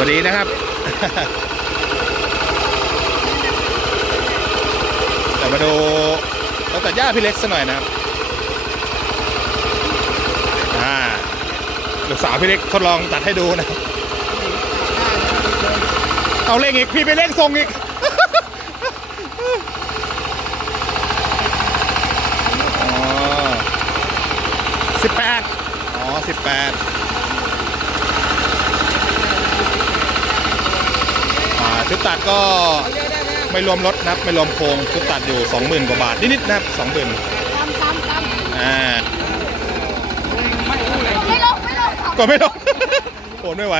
วัสดีนะครับเดี๋ยวมาดูรถตัดหญ้าพี่เล็กสัหน่อยนะครับอ่าลูกสาวพี่เล็กทดลองตัดให้ดูนะ เอาเร่งอีก พี่ไปเร่งส่งอีก อ๋อสิบแปดอ๋อสิบแปดอ่า ชุดตัดก็ไม่รวมรถนะครับ ไม่รวมโครงชุดตัดอยู่ 20,000 กว่าบาท นิดๆนะครับ20,000ตามตามตามอ่าไม่ลงไม่ลงก็ไม่ต้องโอนไม่ไหว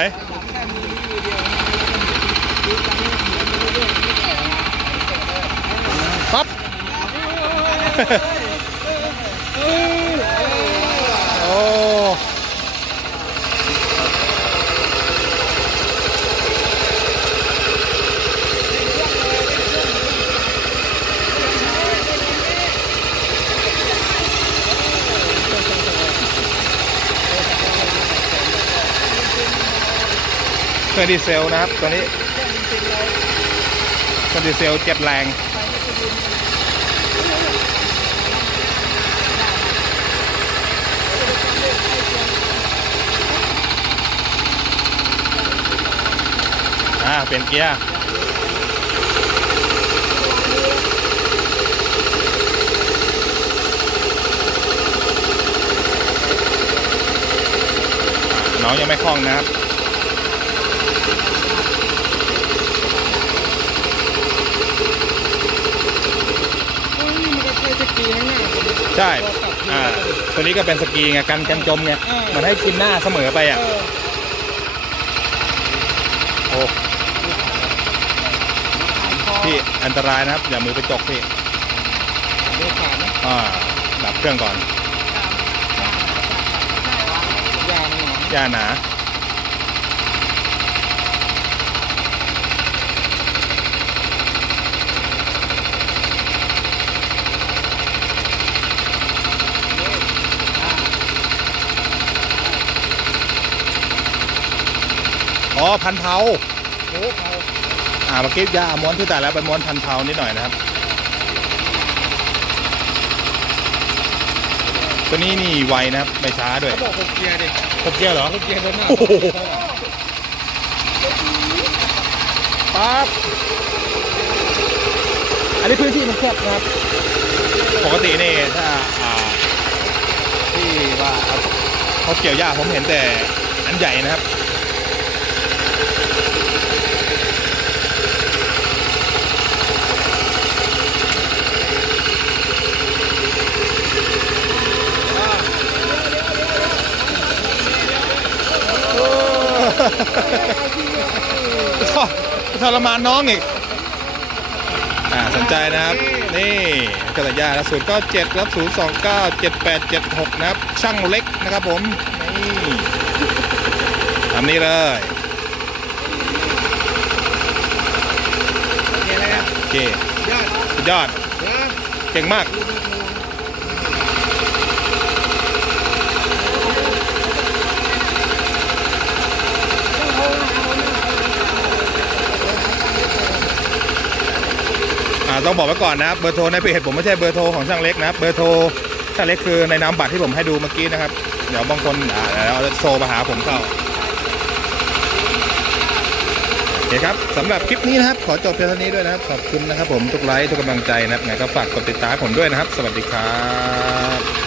ปั๊บ เครื่องดีเซลนะครับ ตัวนี้เครื่องดีเซลเจ็ดแรงอ่าเป็นเกียร์น้องยังไม่คล่องนะครับ ใช่ อ่า ตัวนี้ก็เป็นสกีไง กันกันจมไงเหมือนให้กินหน้าเสมอไปอะ โอ้ พี่อันตรายนะครับ อย่ามือไปจกพี่อ่า ดับเครื่องก่อนย่าหนา อ๋อพันเทาอ่าเมื่อกี้ยาม้วนที่แต่แล้วไปม้วนพันเทานิดหน่อยนะครับ ตัวนี้นี่ไวนะครับไม่ช้าด้วยเขาบอกหกเกียร์ดิหกเกียร์เหรอหกเกียร์เดินหน้าโอ้โหปั๊บอันนี้พื้นที่มันแคบนะครับ ปกตินี่ถ้าอ่าที่ว่าเขาเขาเกี่ยวหญ้าผมเห็นแต่อันใหญ่นะครับ ทรมานน้องอีกอ่าสนใจนะครับ นี่กระดาษยาศูนย์เก้าเจ็ดรับศูนย์สองเก้าเจ็ดแปดเจ็ดหกนะครับ ช่างเล็กนะครับผม นี่ทำนี้เลย เกียร์อะไรอะ โอ เคยอดสุดยอดเก่งมากต้องบอกไว้ก่อนนะครับ เบอร์โทรในเพจผมไม่ใช่เบอร์โทรของช่างเล็กนะครับ เบอร์โทรช่างเล็กคือในนามบัตรที่ผมให้ดูเมื่อกี้นะครับ เดี๋ยวบางคนอ่าเดี๋ยวโทรมาหาผมเข้าโอเคครับสำหรับคลิปนี้นะครับ ขอจบเพียงเท่านี้ด้วยนะครับ ขอบคุณนะครับผมทุกไลค์ทุกกำลังใจนะครับไงก็ฝากกดติดตามผมด้วยนะครับ สวัสดีครับ